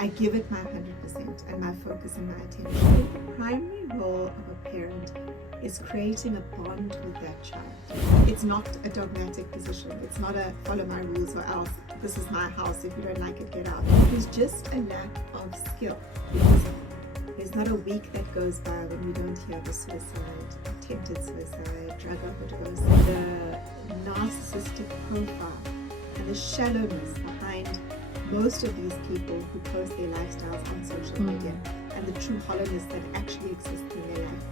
I give it my 100% and my focus and my attention. The primary role of a parent is creating a bond with that child. It's not a dogmatic position. It's not a follow my rules or else. This is my house. If you don't like it, get out. There's just a lack of skill. There's not a week that goes by when we don't hear of a suicide, attempted suicide, drug overdose. The narcissistic profile and the shallowness behind most of these people who post their lifestyles on social media and the true hollowness that actually exists in their life.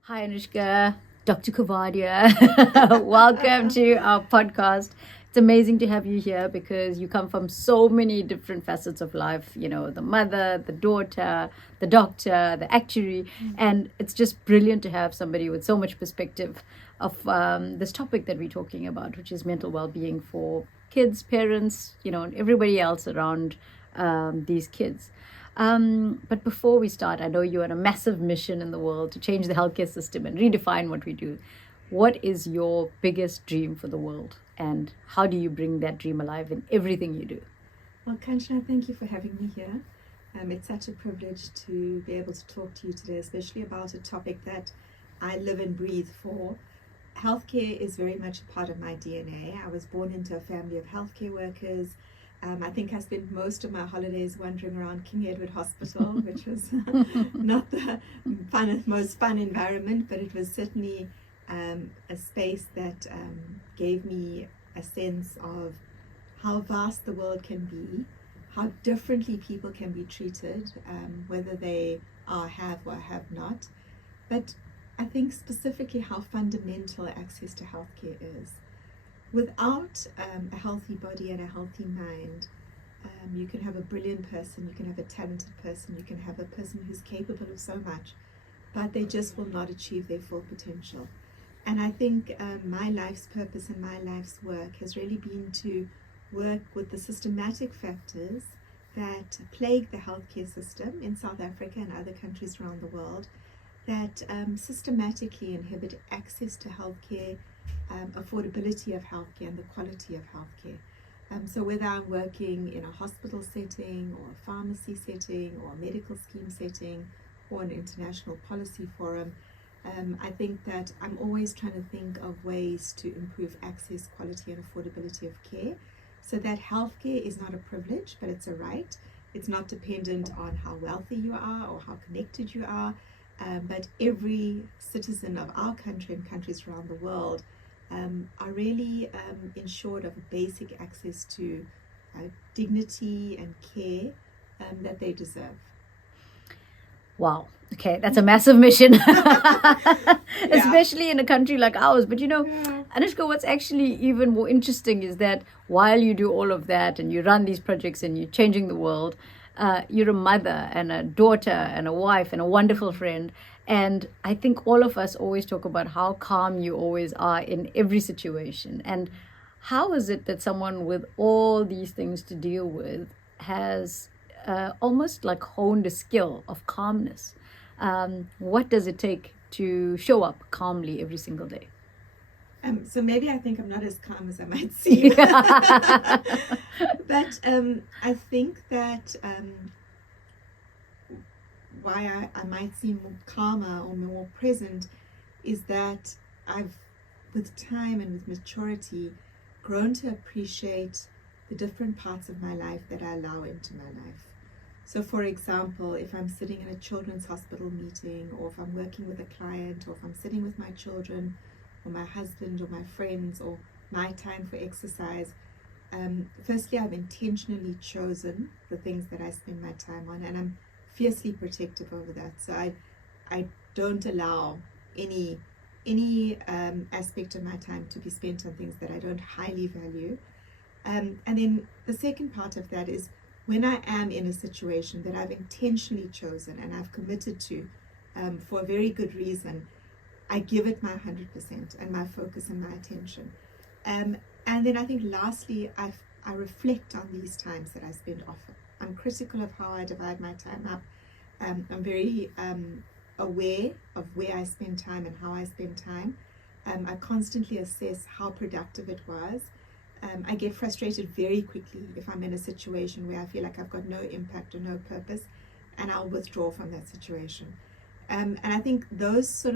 Hi Anuschka, Dr. Coovadia. Welcome to our podcast. It's amazing to have you here because you come from so many different facets of life, you know, the mother, the daughter, the doctor, the actuary, and it's just brilliant to have somebody with so much perspective of this topic that we're talking about, which is mental well-being for kids, parents, you know, and everybody else around these kids. But before we start, I know you're on a massive mission in the world to change the healthcare system and redefine what we do. What is your biggest dream for the world, and how do you bring that dream alive in everything you do? Well, Kanchana, thank you for having me here. It's such a privilege to be able to talk to you today, especially about a topic that I live and breathe for. Healthcare is very much a part of my DNA. I was born into a family of healthcare workers. I think I spent most of my holidays wandering around King Edward Hospital, which was not the most fun environment, but it was certainly a space that gave me a sense of how vast the world can be, how differently people can be treated, whether they have or have not. But I think specifically how fundamental access to healthcare is. Without a healthy body and a healthy mind, you can have a brilliant person, you can have a talented person, you can have a person who's capable of so much, but they just will not achieve their full potential. And I think my life's purpose and my life's work has really been to work with the systematic factors that plague the healthcare system in South Africa and other countries around the world that systematically inhibit access to healthcare, affordability of healthcare and the quality of healthcare. So whether I'm working in a hospital setting or a pharmacy setting or a medical scheme setting or an international policy forum, I think that I'm always trying to think of ways to improve access, quality and affordability of care so that healthcare is not a privilege, but it's a right. It's not dependent on how wealthy you are or how connected you are, but every citizen of our country and countries around the world are really ensured of basic access to dignity and care that they deserve. Wow. Okay, that's a massive mission, especially in a country like ours. But you know, Anuschka, what's actually even more interesting is that while you do all of that and you run these projects and you're changing the world, you're a mother and a daughter and a wife and a wonderful friend. And I think all of us always talk about how calm you always are in every situation. And how is it that someone with all these things to deal with has almost like honed a skill of calmness? What does it take to show up calmly every single day? So maybe I think I'm not as calm as I might seem. But I think that why I might seem more calmer or more present is that I've, with time and with maturity, grown to appreciate the different parts of my life that I allow into my life. So for example, if I'm sitting in a children's hospital meeting, or if I'm working with a client, or if I'm sitting with my children or my husband or my friends, or my time for exercise, firstly I've intentionally chosen the things that I spend my time on, and I'm fiercely protective over that. So I don't allow any aspect of my time to be spent on things that I don't highly value. And then the second part of that is when I am in a situation that I've intentionally chosen and I've committed to for a very good reason, I give it my 100% and my focus and my attention. And then I think lastly, I reflect on these times that I spend I'm critical of how I divide my time up. I'm very aware of where I spend time and how I spend time. I constantly assess how productive it was. I get frustrated very quickly if I'm in a situation where I feel like I've got no impact or no purpose, and I'll withdraw from that situation. And I think those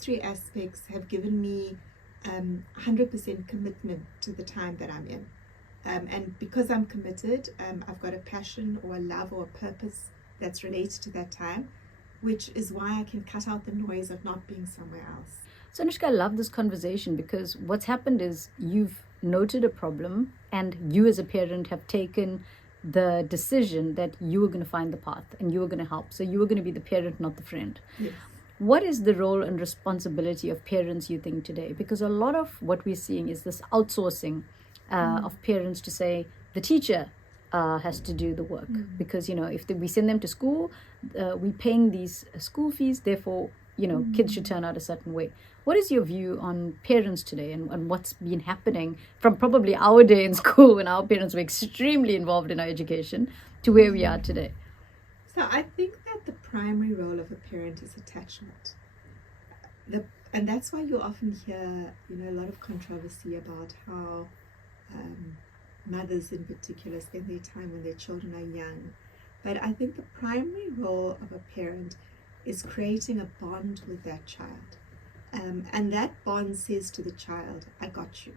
three aspects have given me 100% commitment to the time that I'm in. And because I'm committed, I've got a passion or a love or a purpose that's related to that time, which is why I can cut out the noise of not being somewhere else. So Anushka, I love this conversation because what's happened is you've noted a problem and you as a parent have taken the decision that you were going to find the path and you were going to help. So you were going to be the parent, not the friend. Yes. What is the role and responsibility of parents, you think, today? Because a lot of what we're seeing is this outsourcing of parents to say the teacher has to do the work. Because, if we send them to school, we're paying these school fees, therefore, kids should turn out a certain way. What is your view on parents today and what's been happening from probably our day in school when our parents were extremely involved in our education to where we are today? So I think that the primary role of a parent is attachment. And that's why you often hear, a lot of controversy about how mothers in particular spend their time when their children are young. But I think the primary role of a parent is creating a bond with that child. And that bond says to the child, I got you.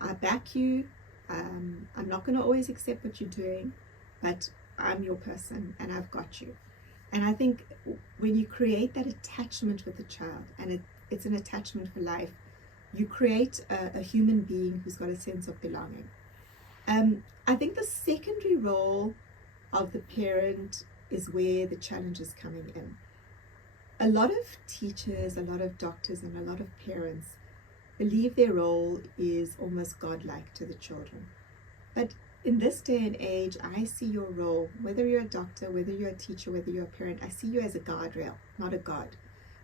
I back you. I'm not going to always accept what you're doing, but I'm your person and I've got you. And I think when you create that attachment with the child, and it's an attachment for life, you create a human being who's got a sense of belonging. I think the secondary role of the parent is where the challenge is coming in. A lot of teachers, a lot of doctors, and a lot of parents believe their role is almost godlike to the children. But in this day and age, I see your role, whether you're a doctor, whether you're a teacher, whether you're a parent, I see you as a guardrail, not a god.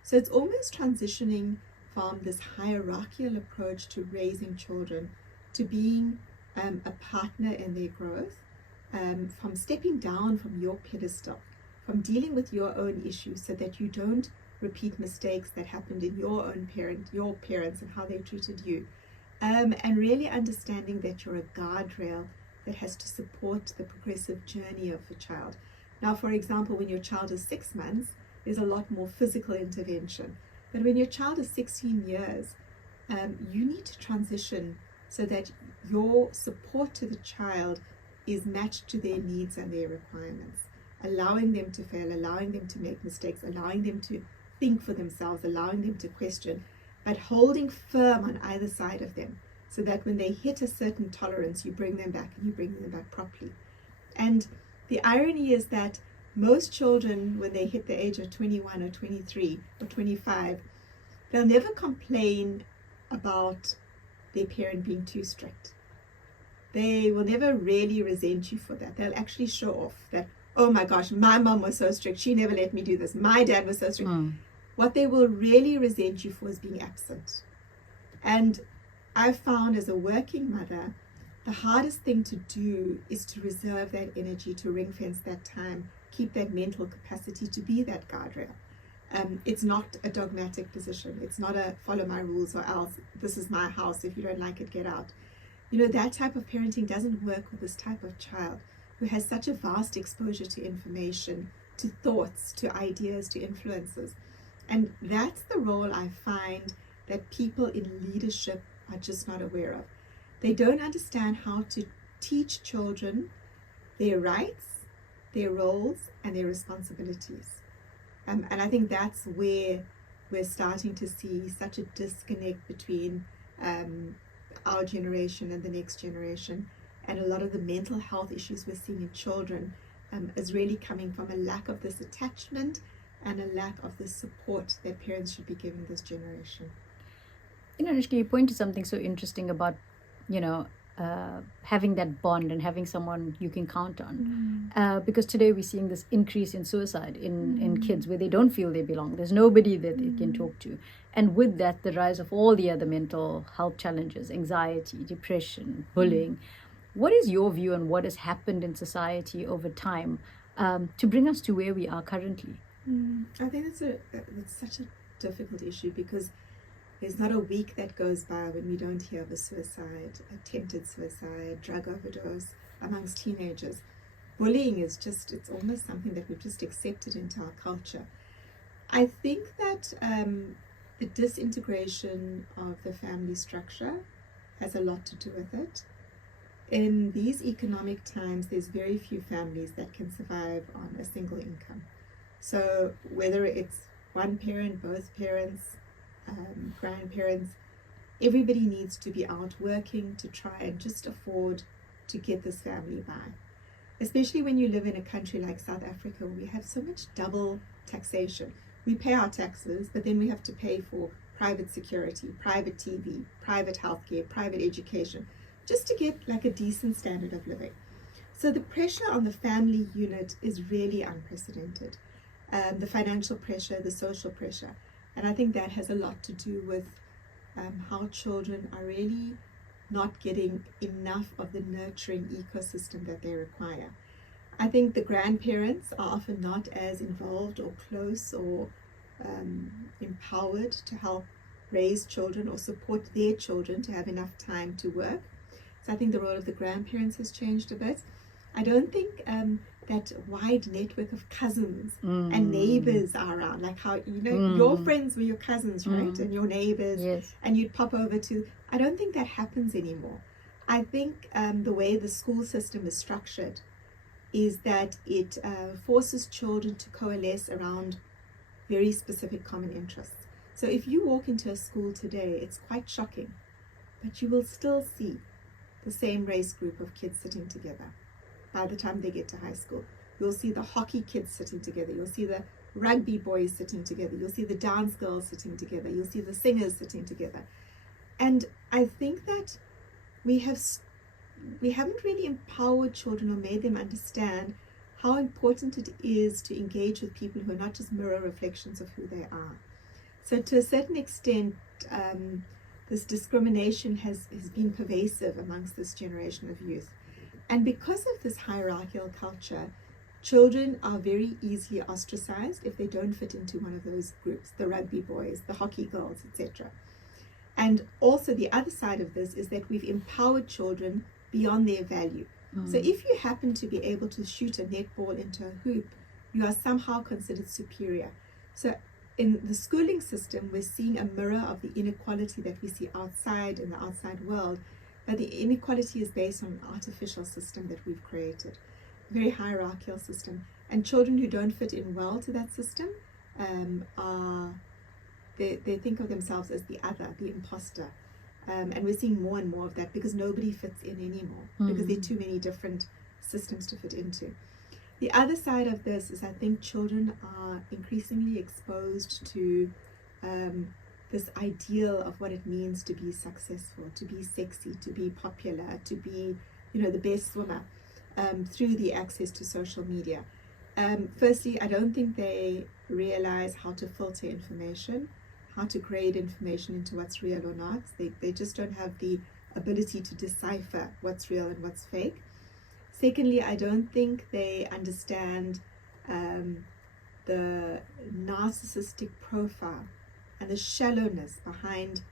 So it's almost transitioning from this hierarchical approach to raising children to being a partner in their growth, from stepping down from your pedestal, from dealing with your own issues so that you don't repeat mistakes that happened in your parents and how they treated you, and really understanding that you're a guardrail that has to support the progressive journey of the child. Now, for example, when your child is 6 months, there's a lot more physical intervention. But when your child is 16 years, you need to transition so that your support to the child is matched to their needs and their requirements, allowing them to fail, allowing them to make mistakes, allowing them to think for themselves, allowing them to question, but holding firm on either side of them so that when they hit a certain tolerance, you bring them back and you bring them back properly. And the irony is that most children, when they hit the age of 21 or 23 or 25, they'll never complain about their parent being too strict. They will never really resent you for that. They'll actually show off that, oh my gosh, my mom was so strict. She never let me do this. My dad was so strict. What they will really resent you for is being absent. And I've found as a working mother, the hardest thing to do is to reserve that energy, to ring fence that time, keep that mental capacity to be that guardrail. It's not a dogmatic position. It's not a follow my rules or else, this is my house, if you don't like it, get out. That type of parenting doesn't work with this type of child who has such a vast exposure to information, to thoughts, to ideas, to influences. And that's the role I find that people in leadership are just not aware of. They don't understand how to teach children their rights, their roles, and their responsibilities. And I think that's where we're starting to see such a disconnect between our generation and the next generation. And a lot of the mental health issues we're seeing in children is really coming from a lack of this attachment and a lack of the support that parents should be giving this generation. Anushka, you point to something so interesting about, having that bond and having someone you can count on. Because today we're seeing this increase in suicide in kids where they don't feel they belong. There's nobody that they can talk to. And with that, the rise of all the other mental health challenges, anxiety, depression, bullying. what is your view on what has happened in society over time to bring us to where we are currently? I think it's such a difficult issue because there's not a week that goes by when we don't hear of a suicide, attempted suicide, drug overdose amongst teenagers. Bullying is it's almost something that we've just accepted into our culture. I think that the disintegration of the family structure has a lot to do with it. In these economic times, there's very few families that can survive on a single income. So whether it's one parent, both parents, grandparents, everybody needs to be out working to try and just afford to get this family by. Especially when you live in a country like South Africa, where we have so much double taxation. We pay our taxes, but then we have to pay for private security, private TV, private healthcare, private education, just to get like a decent standard of living. So the pressure on the family unit is really unprecedented. The financial pressure, the social pressure. And I think that has a lot to do with how children are really not getting enough of the nurturing ecosystem that they require. I think the grandparents are often not as involved or close or empowered to help raise children or support their children to have enough time to work. So I think the role of the grandparents has changed a bit. I don't think that wide network of cousins and neighbors are around, like how, your friends were your cousins, right? And your neighbors, Yes. and you'd pop over to, I don't think that happens anymore. I think the way the school system is structured is that it forces children to coalesce around very specific common interests. So if you walk into a school today, it's quite shocking, but you will still see the same race group of kids sitting together. By the time they get to high school, you'll see the hockey kids sitting together. You'll see the rugby boys sitting together. You'll see the dance girls sitting together. You'll see the singers sitting together. And I think that we haven't really empowered children or made them understand how important it is to engage with people who are not just mirror reflections of who they are. So to a certain extent, this discrimination has been pervasive amongst this generation of youth. And because of this hierarchical culture, children are very easily ostracized if they don't fit into one of those groups, the rugby boys, the hockey girls, etc. And also the other side of this is that we've empowered children beyond their value. So if you happen to be able to shoot a netball into a hoop, you are somehow considered superior. So in the schooling system, we're seeing a mirror of the inequality that we see outside in the outside world. But the inequality is based on an artificial system that we've created, a very hierarchical system. And children who don't fit in well to that system, they think of themselves as the other, the imposter. And we're seeing more and more of that because nobody fits in anymore, because there are too many different systems to fit into. The other side of this is I think children are increasingly exposed to this ideal of what it means to be successful, to be sexy, to be popular, to be, the best swimmer, through the access to social media. Firstly, I don't think they realize how to filter information, how to grade information into what's real or not. They just don't have the ability to decipher what's real and what's fake. Secondly, I don't think they understand the narcissistic profile and the shallowness behind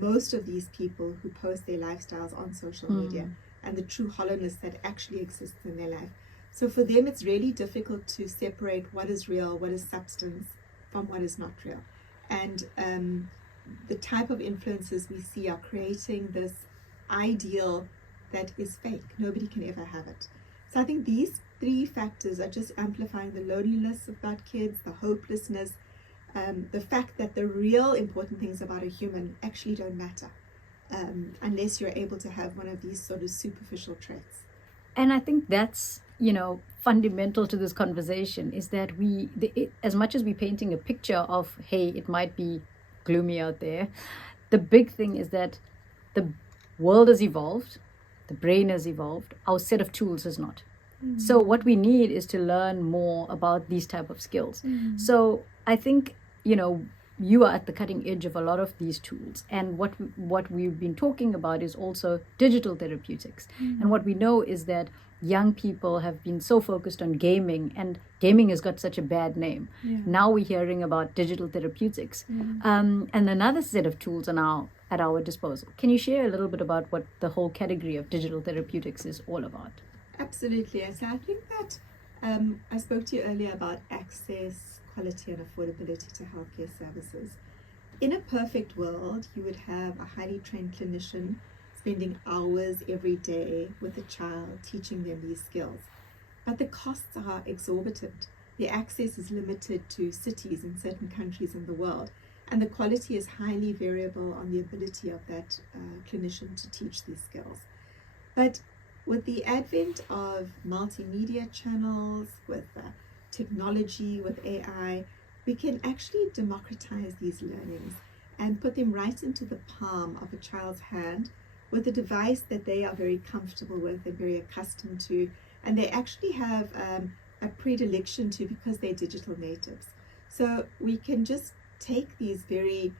most of these people who post their lifestyles on social media, and the true hollowness that actually exists in their life. So for them, it's really difficult to separate what is real, what is substance, from what is not real. And the type of influences we see are creating this ideal that is fake. Nobody can ever have it. So I think these three factors are just amplifying the loneliness about kids, the hopelessness, the fact that the real important things about a human actually don't matter unless you're able to have one of these sort of superficial traits. And I think that's, fundamental to this conversation is that as much as we're painting a picture of, hey, it might be gloomy out there, the big thing is that the world has evolved, the brain has evolved, our set of tools has not. So what we need is to learn more about these type of skills. So I think, you are at the cutting edge of a lot of these tools. And what we've been talking about is also digital therapeutics. And what we know is that young people have been so focused on gaming, and gaming has got such a bad name. Now we're hearing about digital therapeutics. And another set of tools are now at our disposal. Can you share a little bit about what the whole category of digital therapeutics is all about? Absolutely. So I think that I spoke to you earlier about access, quality and affordability to healthcare services. In a perfect world, you would have a highly trained clinician spending hours every day with a child, teaching them these skills. But the costs are exorbitant. The access is limited to cities in certain countries in the world, and the quality is highly variable on the ability of that clinician to teach these skills. But with the advent of multimedia channels, with technology, with AI, we can actually democratize these learnings and put them right into the palm of a child's hand with a device that they are very comfortable with and very accustomed to, and they actually have a predilection to because they're digital natives. So we can just take these very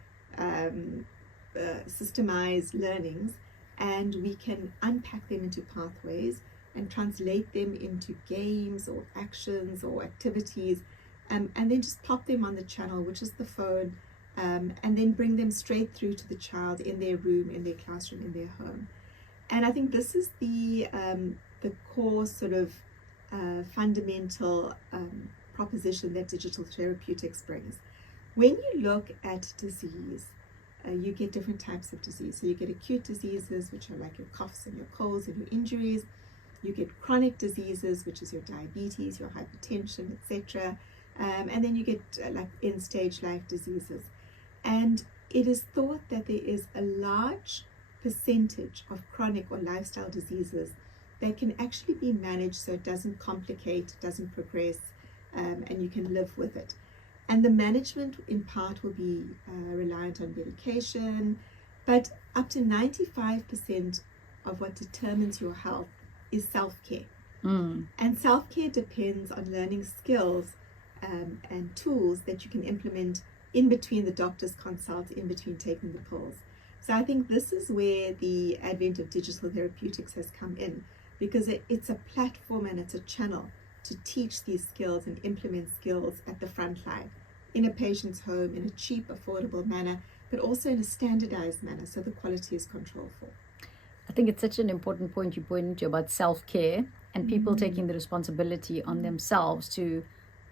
systemized learnings, and we can unpack them into pathways and translate them into games or actions or activities, and then just pop them on the channel, which is the phone, and then bring them straight through to the child in their room, in their classroom, in their home. And I think this is the core sort of fundamental proposition that digital therapeutics brings. When you look at disease, you get different types of disease. So you get acute diseases, which are like your coughs and your colds and your injuries. You get chronic diseases, which is your diabetes, your hypertension, etc. And then you get like end-stage life diseases. And it is thought that there is a large percentage of chronic or lifestyle diseases that can actually be managed so it doesn't complicate, doesn't progress, and you can live with it. And the management in part will be reliant on medication, but up to 95% of what determines your health is self-care. And self-care depends on learning skills and tools that you can implement in between the doctor's consults, in between taking the pills. So I think this is where the advent of digital therapeutics has come in, because it's a platform and it's a channel to teach these skills and implement skills at the front line, in a patient's home, in a cheap, affordable manner, but also in a standardized manner, so the quality is controlled for. I think it's such an important point you pointed to about self-care and people taking the responsibility on themselves to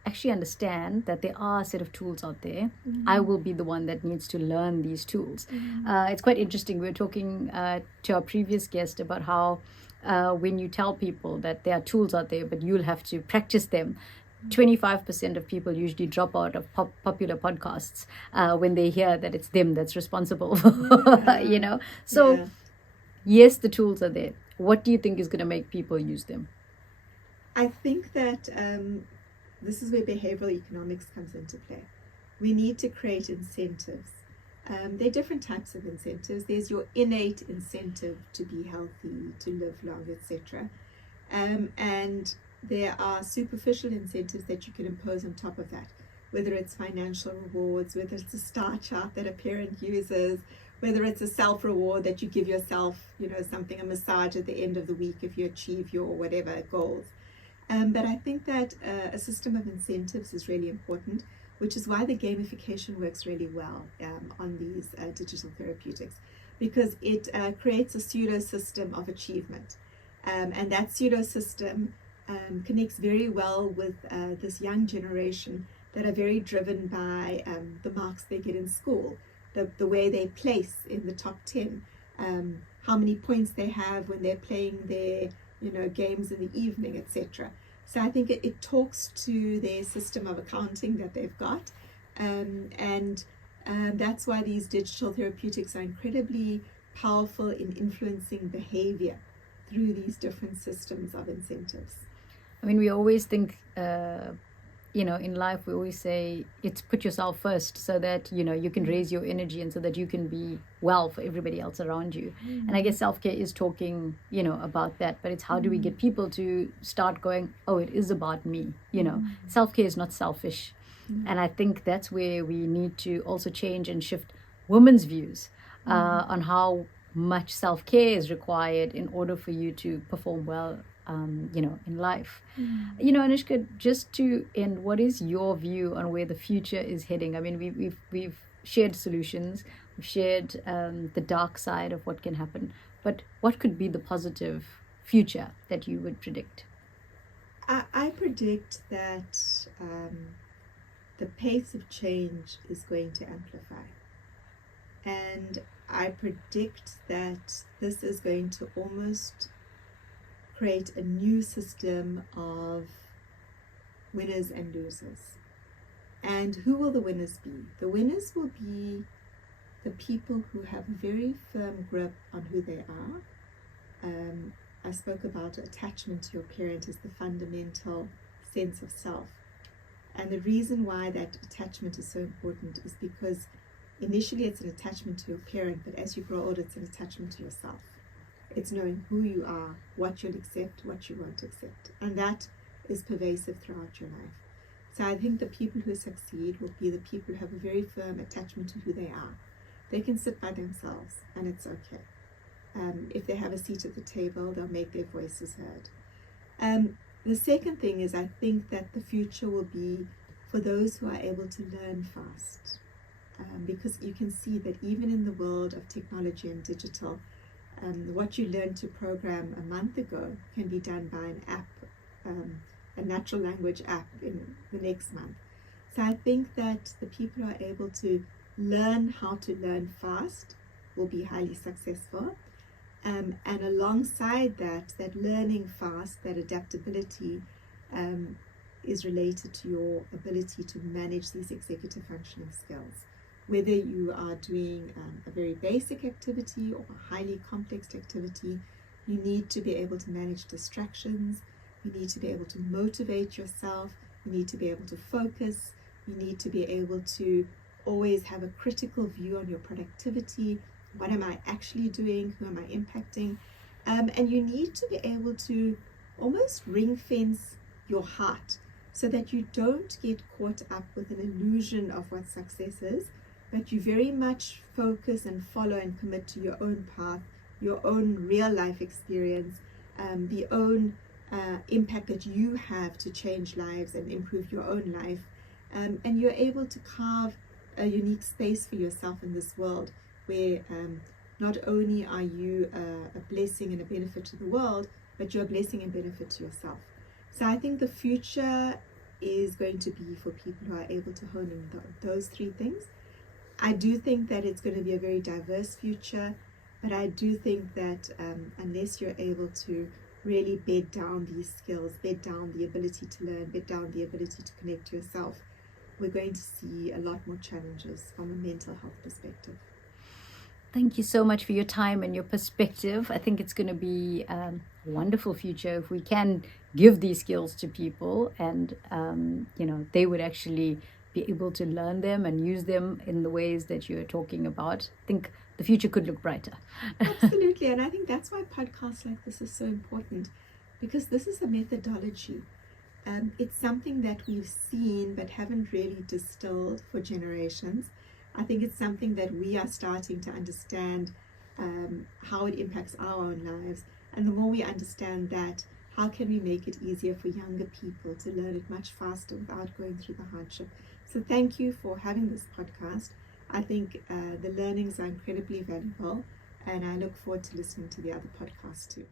actually understand that there are a set of tools out there. I will be the one that needs to learn these tools. It's quite interesting. We were talking to our previous guest about how when you tell people that there are tools out there, but you'll have to practice them, 25% of people usually drop out of popular podcasts when they hear that it's them that's responsible. So yes, the tools are there. What do you think is going to make people use them? I think that this is where behavioral economics comes into play. We need to create incentives. There are different types of incentives. There's your innate incentive to be healthy, to live long, etc. And there are superficial incentives that you can impose on top of that, whether it's financial rewards, whether it's a star chart that a parent uses, whether it's a self-reward that you give yourself, something, a massage at the end of the week if you achieve your whatever goals. But I think that a system of incentives is really important, which is why the gamification works really well on these digital therapeutics, because it creates a pseudo system of achievement. And that pseudo system connects very well with this young generation that are very driven by the marks they get in school, the way they place in the top 10, how many points they have when they're playing their games in the evening, etc. So I think it talks to their system of accounting that they've got, and that's why these digital therapeutics are incredibly powerful in influencing behavior through these different systems of incentives. I mean, we always think, in life, we always say it's put yourself first so that, you can raise your energy and so that you can be well for everybody else around you. And I guess self-care is talking, about that, but it's how do we get people to start going, oh, it is about me, Self-care is not selfish. And I think that's where we need to also change and shift women's views on how much self-care is required in order for you to perform well, in life. Anushka, just to end, what is your view on where the future is heading? I mean, we've shared solutions, we've shared the dark side of what can happen, but what could be the positive future that you would predict? I predict that the pace of change is going to amplify. And I predict that this is going to almost create a new system of winners and losers. And who will the winners be? The winners will be the people who have a very firm grip on who they are. I spoke about attachment to your parent as the fundamental sense of self. And the reason why that attachment is so important is because initially it's an attachment to your parent, but as you grow older, it's an attachment to yourself. It's knowing who you are, what you'll accept, what you won't accept. And that is pervasive throughout your life. So I think the people who succeed will be the people who have a very firm attachment to who they are. They can sit by themselves, and it's okay. If they have a seat at the table, they'll make their voices heard. The second thing is, I think that the future will be for those who are able to learn fast. Because you can see that even in the world of technology and digital, what you learned to program a month ago can be done by an app, a natural language app in the next month. So I think that the people who are able to learn how to learn fast will be highly successful. And alongside that learning fast, that adaptability is related to your ability to manage these executive functioning skills. Whether you are doing a very basic activity or a highly complex activity, you need to be able to manage distractions, you need to be able to motivate yourself, you need to be able to focus, you need to be able to always have a critical view on your productivity. What am I actually doing? Who am I impacting? And you need to be able to almost ring fence your heart so that you don't get caught up with an illusion of what success is, but you very much focus and follow and commit to your own path, your own real life experience, the own impact that you have to change lives and improve your own life. And you're able to carve a unique space for yourself in this world where not only are you a blessing and a benefit to the world, but you're a blessing and benefit to yourself. So I think the future is going to be for people who are able to hone in those three things. I do think that it's going to be a very diverse future, but I do think that unless you're able to really bed down these skills, bed down the ability to learn, bed down the ability to connect to yourself, we're going to see a lot more challenges from a mental health perspective. Thank you so much for your time and your perspective. I think it's going to be a wonderful future if we can give these skills to people and, they would actually be able to learn them and use them in the ways that you're talking about. I think the future could look brighter. Absolutely. And I think that's why podcasts like this is so important, because this is a methodology. It's something that we've seen but haven't really distilled for generations. I think it's something that we are starting to understand how it impacts our own lives. And the more we understand that, how can we make it easier for younger people to learn it much faster without going through the hardship? So thank you for having this podcast. I think the learnings are incredibly valuable, and I look forward to listening to the other podcasts too.